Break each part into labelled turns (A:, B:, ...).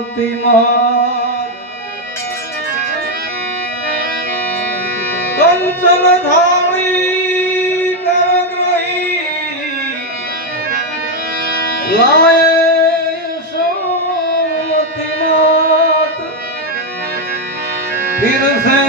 A: মতিমত কঞ্চন ধামী কারগ্রহী লয় মতিমত ফিরসে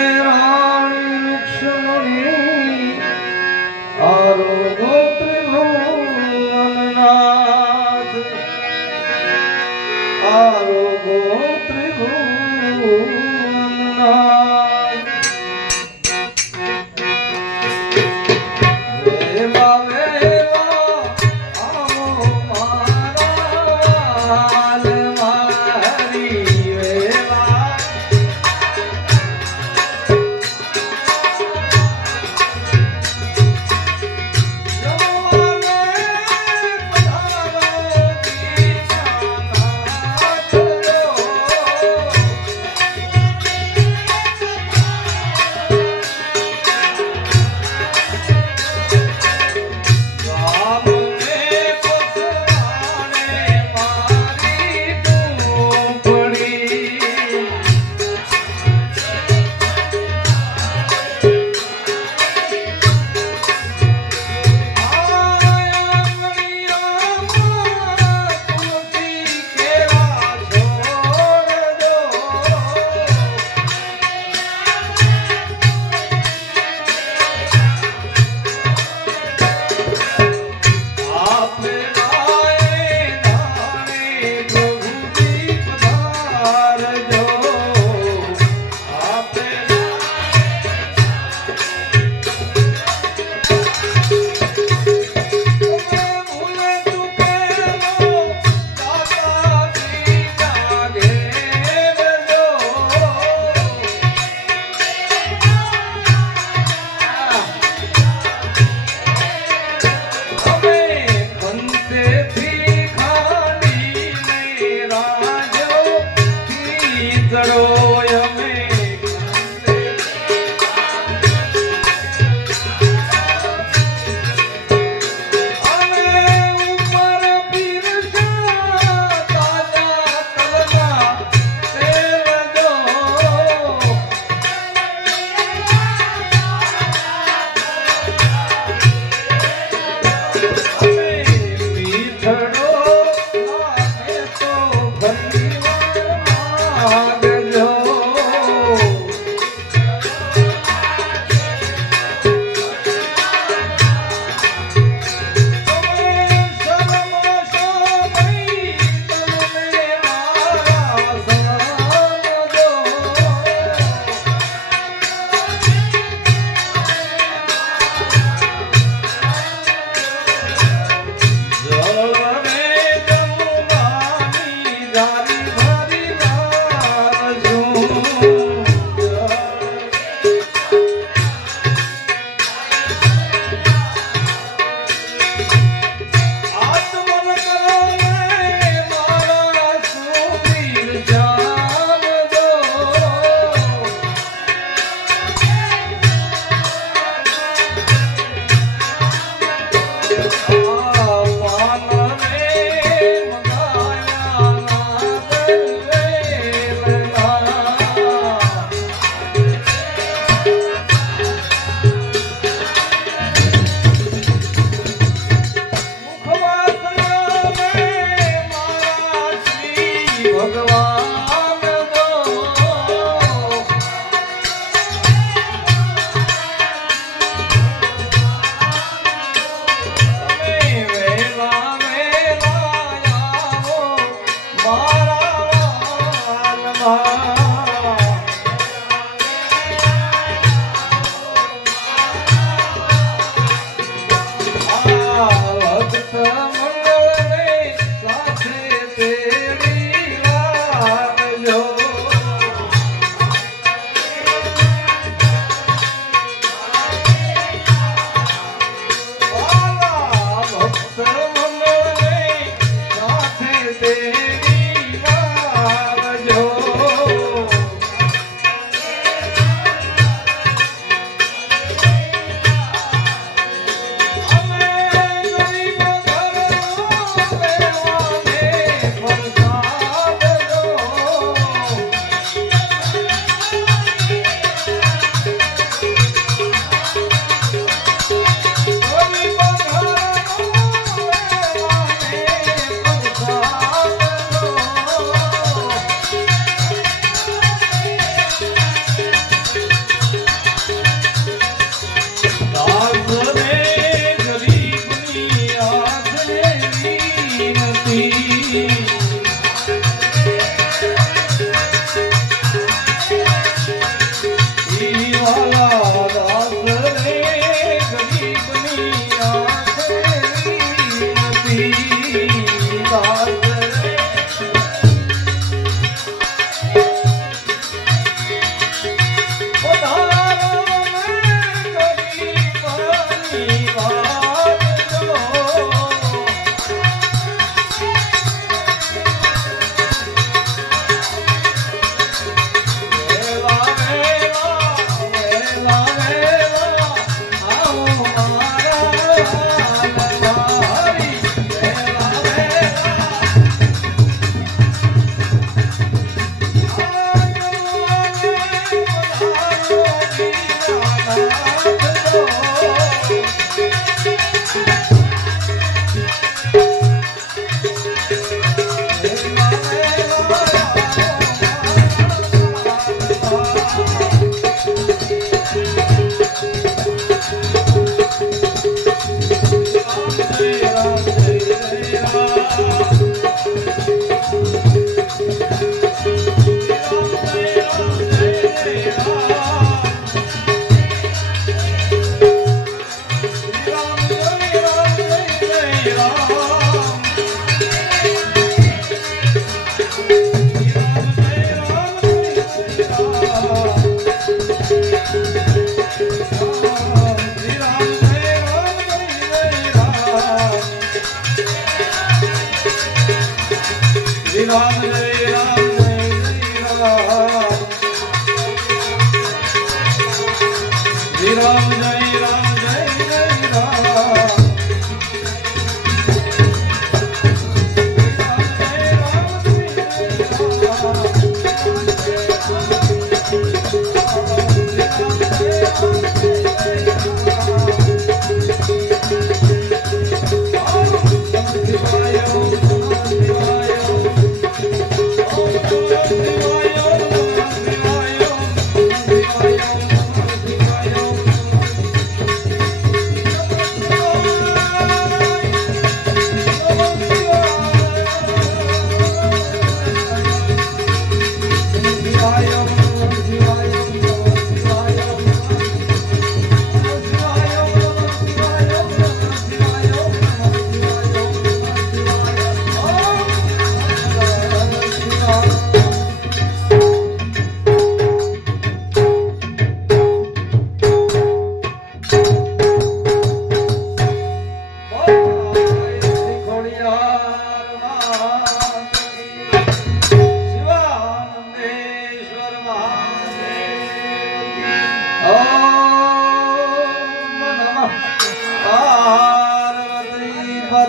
A: Senhora.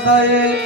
A: さえ